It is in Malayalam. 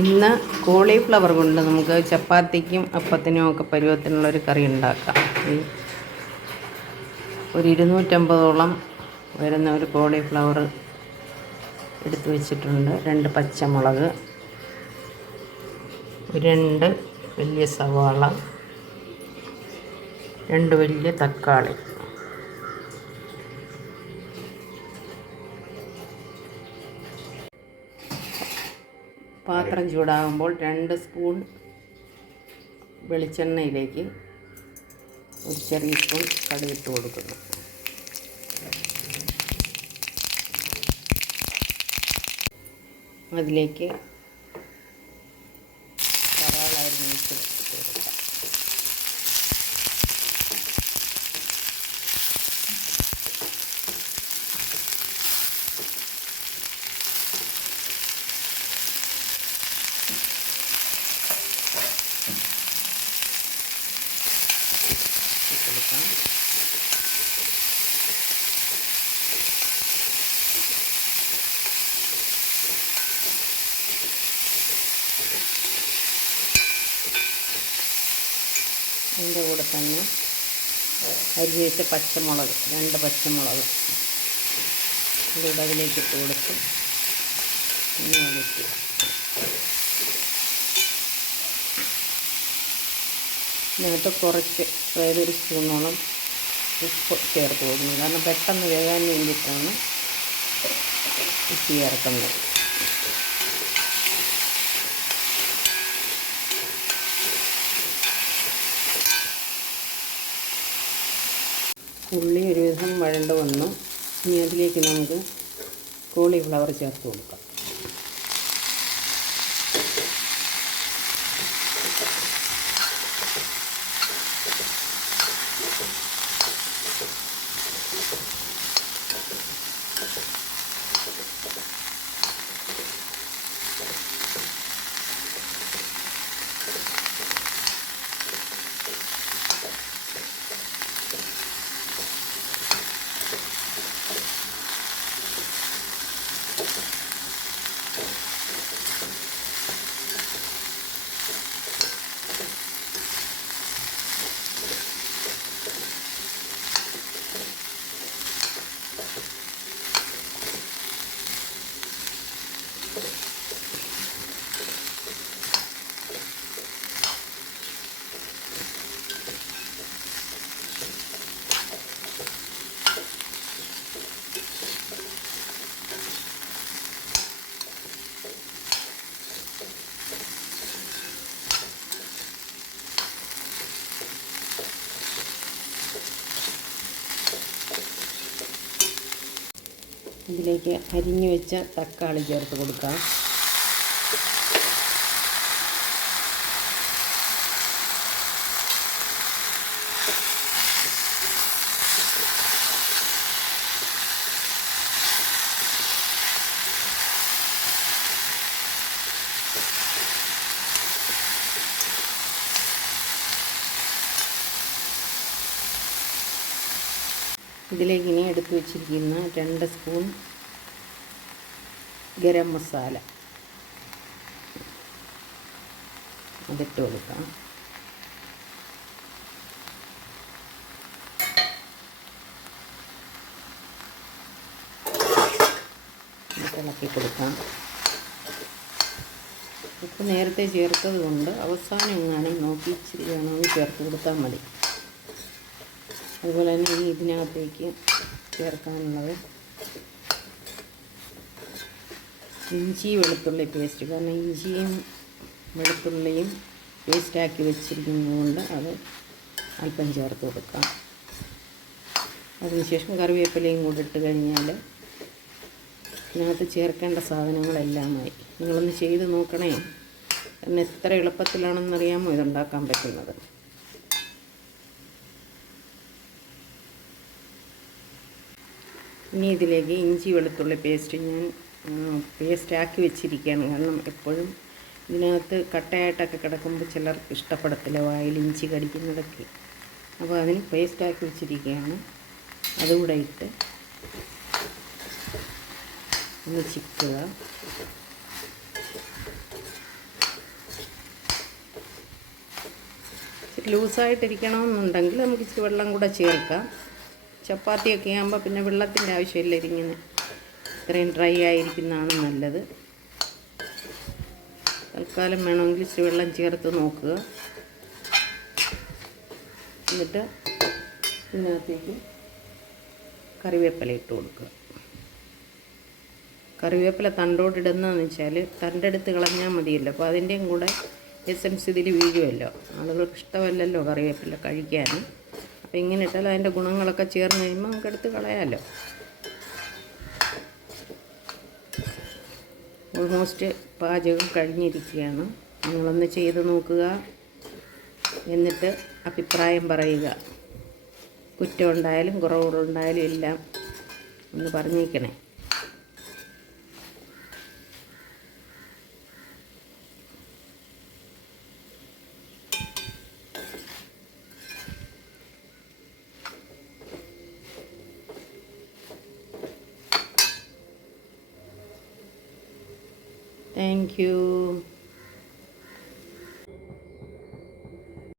ഇന്ന് കോളിഫ്ലവർ കൊണ്ട് നമുക്ക് ചപ്പാത്തിക്കും അപ്പത്തിനും ഒക്കെ പരുവത്തിനുള്ളൊരു കറി ഉണ്ടാക്കാം. ഒരു ഇരുന്നൂറ്റമ്പതോളം വരുന്ന ഒരു കോളിഫ്ലവർ എടുത്തു വെച്ചിട്ടുണ്ട്. രണ്ട് പച്ചമുളക് രണ്ട് വലിയ സവാള രണ്ട് വലിയ തക്കാളി. പാത്രം ചൂടാകുമ്പോൾ രണ്ട് സ്പൂൺ വെളിച്ചെണ്ണയിലേക്ക് ഒരു ചെറിയ സ്പൂൺ കടുകിട്ട് കൊടുക്കുന്നു. അതിലേക്ക് സവാള അരിഞ്ഞിട്ട് കൊടുക്കാം ഇട്ട് കൊടുക്കാം അതിന്റെ കൂടെ തന്നെ അരി വെച്ച പച്ചമുളക് രണ്ട് പച്ചമുളക് ഇതിലൂടെ അതിലേക്ക് ഇട്ട് കൊടുത്ത് പിന്നെ വഴറ്റി ഇതിനകത്ത് കുറച്ച് അതായത് ഒരു സ്പൂണോളം ഉപ്പ് ചേർത്ത് കൊടുക്കുന്നത് കാരണം പെട്ടെന്ന് വേകാൻ വേണ്ടിയിട്ടാണ് ഉപ്പ് ചേർക്കുന്നത്. ഉള്ളി ഒരുവിധം വഴണ്ട് വന്നു. ഇനി അതിലേക്ക് നമുക്ക് കോളിഫ്ലവർ ചേർത്ത് കൊടുക്കാം. ഇതിലേക്ക് അരിഞ്ഞു വെച്ച തക്കാളി ചേർത്ത് കൊടുക്കാം. ഇതിലേക്ക് ഇനി എടുത്തു വെച്ചിരിക്കുന്ന രണ്ട് സ്പൂൺ ഗരം മസാല. അതിട്ട് കൊടുക്കാം. ഇളക്കി കൊടുക്കാം. ഉപ്പ് നേരത്തെ ചേർത്തത് കൊണ്ട് അവസാനം എങ്ങാനും നോക്കി ഇച്ചിരി വേണമെങ്കിൽ ചേർത്ത് കൊടുത്താൽ മതി. അതുപോലെ തന്നെ ഇനി ഇതിനകത്തേക്ക് ചേർക്കാനുള്ളത്. ഇഞ്ചി വെളുത്തുള്ളി പേസ്റ്റ് കാരണം ഇഞ്ചിയും വെളുത്തുള്ളിയും പേസ്റ്റാക്കി വെച്ചിരിക്കുന്നതുകൊണ്ട് അത് അല്പം ചേർത്ത് കൊടുക്കാം. അതിനുശേഷം കറിവേപ്പിലയും കൂടി ഇട്ട് കഴിഞ്ഞാൽ ഇതിനകത്ത് ചേർക്കേണ്ട സാധനങ്ങളെല്ലാമായി. നിങ്ങളൊന്ന് ചെയ്ത് നോക്കണേ. കാരണം എത്ര എളുപ്പത്തിലാണെന്നറിയാമോ ഇതുണ്ടാക്കാൻ പറ്റുന്നത്. ഇനി ഇതിലേക്ക് ഇഞ്ചി വെളുത്തുള്ളി പേസ്റ്റ് ഞാൻ പേസ്റ്റാക്കി വെച്ചിരിക്കുകയാണ്. കാരണം എപ്പോഴും ഇതിനകത്ത് കട്ടയായിട്ടൊക്കെ കിടക്കുമ്പോൾ ചിലർക്ക് ഇഷ്ടപ്പെടത്തില്ല വായിൽ ഇഞ്ചി കടിക്കുന്നതൊക്കെ. അപ്പോൾ അതിന് പേസ്റ്റാക്കി വെച്ചിരിക്കുകയാണ്. അതുകൂടെ ഇട്ട് ഒന്ന് ചിക്കുക. ലൂസായിട്ടിരിക്കണമെന്നുണ്ടെങ്കിൽ നമുക്ക് ഇച്ചിരി വെള്ളം കൂടെ ചേർക്കാം. ചപ്പാത്തിയൊക്കെ ആകുമ്പോൾ പിന്നെ വെള്ളത്തിന്റെ ആവശ്യമില്ല ഇതിങ്ങനെ ഇത്രയും ഡ്രൈ ആയിരിക്കുന്നതാണ് നല്ലത്. തൽക്കാലം വേണമെങ്കിൽ ഇച്ചിരി വെള്ളം ചേർത്ത് നോക്കുക. എന്നിട്ട് ഇതിനകത്തേക്ക് കറിവേപ്പില ഇട്ട് കൊടുക്കുക. കറിവേപ്പില തണ്ടോട്ടിടുന്നതെന്ന് വെച്ചാൽ തണ്ടെടുത്ത് കളഞ്ഞാൽ മതിയല്ലോ. അപ്പോൾ അതിന്റെയും കൂടെ എസൻസ് ഇതിൽ വീഴുമല്ലോ ആളുകൾക്ക് ഇഷ്ടമല്ലല്ലോ കറിവേപ്പില കഴിക്കാൻ അപ്പോൾ ഇങ്ങനെ ഇട്ടാൽ അതിന്റെ ഗുണങ്ങളൊക്കെ ചേർന്ന് കഴിയുമ്പോൾ നമുക്ക് എടുത്ത് കളയാമല്ലോ ഓൾമോസ്റ്റ് പാചകം കഴിഞ്ഞിരിക്കുകയാണ്. നിങ്ങളൊന്ന് ചെയ്ത് നോക്കുക. എന്നിട്ട് അഭിപ്രായം പറയുക. കുറ്റമുണ്ടായാലും കുറവുണ്ടായാലും എല്ലാം ഒന്ന് പറഞ്ഞേക്കണേ. Thank you.